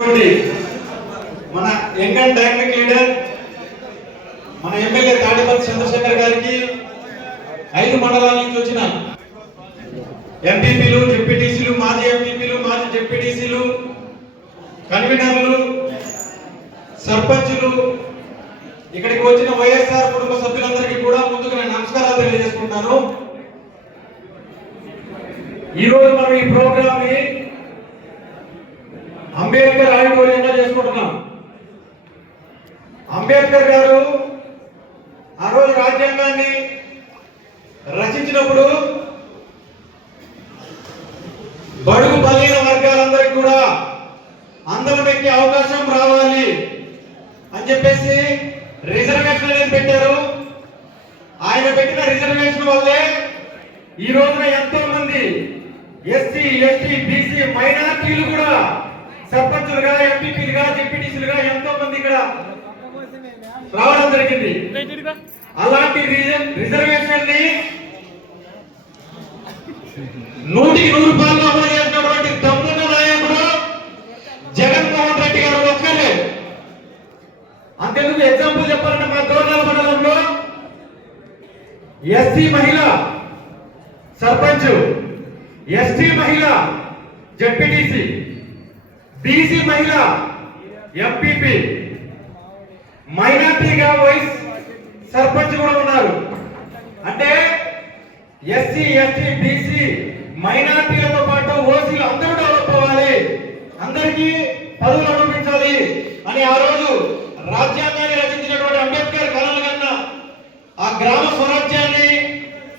మన young and dynamic leader మన MLA Tadipatri Chandrasekhar గారికి 5 మండలాల నుంచి వచ్చిన ఎంపీపీలు, జెడ్పీటీసీలు, మాజీ ఎంపీపీలు, మాజీ జెడ్పీటీసీలు, కన్వీనర్లు, సర్పంచులు, ఇక్కడికి వచ్చిన వైఎస్ఆర్ కుటుంబ సభ్యులందరికీ కూడా ముందుగా నేను నమస్కారాలు తెలియజేసుకుంటాను. ఈ రోజు మనం ఈ ప్రోగ్రామ్ ని అంబేద్కర్ ఆడిటోరియంగా చేసుకుంటున్నాం. అంబేద్కర్ గారు ఆ రోజు రాజ్యాంగాన్ని రచించినప్పుడు బడుగు బలహీన వర్గాలందరికీ కూడా అందరం ఎక్కే అవకాశం రావాలి అని చెప్పేసి రిజర్వేషన్ అనేది పెట్టారు. ఆయన పెట్టిన రిజర్వేషన్ వల్లే ఈ రోజున ఎంతో మంది ఎస్సీ, ఎస్టీ, బీసీ మైనార్టీలు కూడా సర్పంచులుగా, ఎంపీపీలుగా, జెడ్పీటీసీలుగా ఎంతో మంది ఇక్కడ రావడం జరిగింది. అలాంటి రిజర్వేషన్ ని 100% అమలు చేసినటువంటి దమ్మున్న నాయకుడు జగన్మోహన్ రెడ్డి గారు ఒక్కరే. అంతేందుకు ఎగ్జాంపుల్ చెప్పాలంటే మా దోర్నాల మండలంలో ఎస్సీ మహిళ సర్పంచ్, ఎస్టీ మహిళ జెడ్పీటీసీ, బీసీ మహిళ ఎంపీపీ, మైనార్టీగా వైస్ సర్పంచ్ కూడా ఉన్నారు. అంటే ఎస్సీ, ఎస్టీ, బీసీ మైనార్టీలతో పాటు ఓసీలు అందరూ డెవలప్ అవ్వాలి, అందరికీ పదవులు అనుభవించాలి అని ఆ రోజు రాజ్యాంగాన్ని రచించినటువంటి అంబేద్కర్ కలలు కన్న ఆ గ్రామ స్వరాజ్యాన్ని,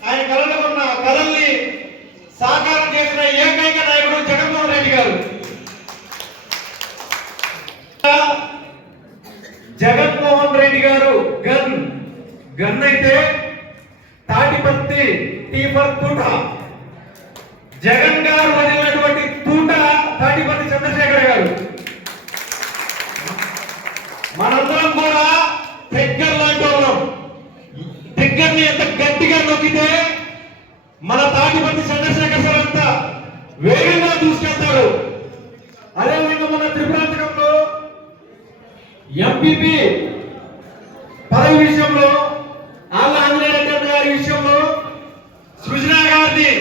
ఆయన కలలు కన్న కలల్ని సాకారం చేసిన ఏకైక నాయకుడు జగన్మోహన్ రెడ్డి గారు. జగన్మోహన్ రెడ్డి గారు గన్ అయితే తాటిపత్తి టీ ఫర్ తూట. జగన్ గారు వదిలినటువంటి తూట తాటిపత్తి చంద్రశేఖర్ గారు. మనందరం కూడా ట్రిగ్గర్ లాంటి వాళ్ళం. ట్రిగ్గర్ ని ఎంత గట్టిగా నొక్కితే మన తాటిపత్తి చంద్రశేఖర్ సార్ అంతా వేగంగా దూసుకెళ్తారు. అదేవిధంగా మన త్రిపురాంతకంలో ఎంపీపీ పదవి విషయంలో, ఆళ్ళ ఆంజనేయ రెడ్డి గారి విషయంలో సృజన గారిని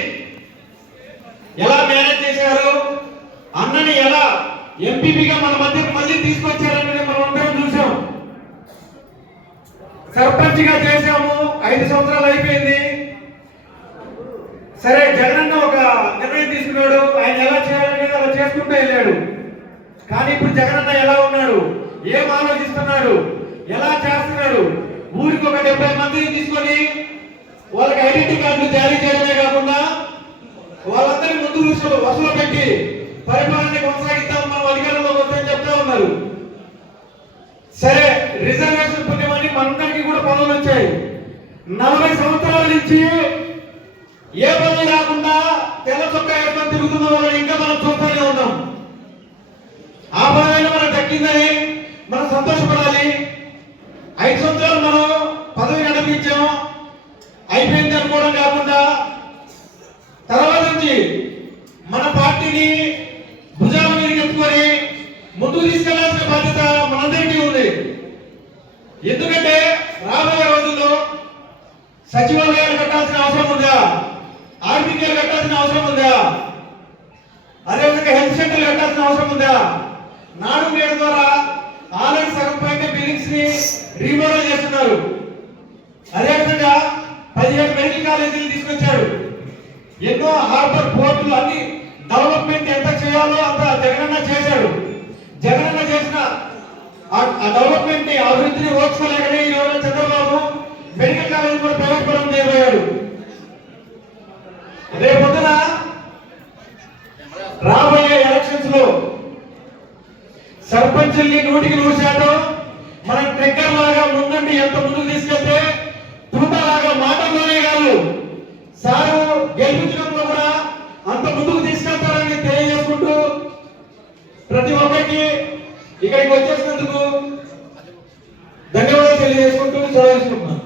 ఎలా మేనేజ్ చేశారు, అన్నని ఎలా ఎంపీపీగా మన మధ్యకు మళ్ళీ తీసుకొచ్చారని మనం అందరం చూసాం. సర్పంచ్ గా చేశాము, 5 సంవత్సరాలు అయిపోయింది. సరే, జగనన్న ఒక నిర్ణయం తీసుకున్నాడు, ఆయన ఎలా చేయాలనేది అలా చేసుకుంటూ వెళ్ళాడు. కానీ ఇప్పుడు జగనన్న ఎలా ఉన్నాడు, ఏం ఆలోచిస్తున్నాడు, ఎలా చేస్తున్నాడు, ఊరికి ఒక 70 మందిని తీసుకొని వాళ్ళకి ఐడెంటిటీ కార్డులు జారీ చేయడమే కాకుండా వాళ్ళందరినీ ముందు వసూలు పెట్టి పరిపాలన కొనసాగిద్దాం, మనం అధికారంలోకి వస్తామని చెప్తా ఉన్నారు. సరే, రిజర్వేషన్ పుణ్యమని మనందరికీ కూడా పనులు వచ్చాయి. 40 సంవత్సరాల నుంచి ఏ పని రాకుండా తెల్ల చొక్కా ఏడుకొని తిరుగుతున్న వాళ్ళని ఇంకా మనం చూస్తూనే ఉన్నాం. ఆ పదవిలో మనకు దక్కిందని మనం సంతోషపడాలి. 5 సంవత్సరాలు మనం పదవి నడిపించాం, అయిపోయింది అనుకోవడం కాకుండా తర్వాత నుంచి మన పార్టీని భుజాల మీద ఎత్తుకొని ముందుకు తీసుకెళ్లాల్సిన బాధ్యత మనందరికీ ఉంది. ఎందుకంటే రాబోయే రోజుల్లో సచివాలయాలు కట్టాల్సిన అవసరం ఉందా, ఆర్బీకేలు కట్టాల్సిన అవసరం ఉందా, అదేవిధంగా హెల్త్ సెంటర్లు కట్టాల్సిన అవసరం ఉందా. నాడు నేడు ద్వారా ఆల్రెడీ సగం పైన బిల్డింగ్స్ ని రీమోడల్ చేస్తున్నారు. అదేవిధంగా 17 మెడికల్ కాలేజీలు తీసుకొచ్చాడు. ఎన్నో హార్బర్ పోర్టులు అన్ని డెవలప్మెంట్ ఎంత చేయాలో అంత జగనన్న చేశాడు. జగనన్న చేసిన ఆ డెవలప్మెంట్ ని, అభివృద్ధిని ఓర్చుకోలేకనే ఈ రోజు చంద్రబాబు మెడికల్ కాలేజీ కూడా ప్రైవేట్ పరం చేయబోయాడు. రేపొద్దున రాబోయే ఎలక్షన్స్ లో సర్పంచుల్ని 100% మనం ట్రిగ్గర్ లాగా ముందుండి ఎంత ముందుకు తీసుకెళ్తే తూటలాగా మాటల్లోనే కాదు, సారు గెలిపించడంలో కూడా అంత ముందుకు తీసుకెళ్తారని తెలియజేసుకుంటూ ప్రతి ఒక్కరికి ఇక్కడికి వచ్చేసినందుకు ధన్యవాదాలు తెలియజేసుకుంటూ సెలవు తీసుకుంటున్నాను.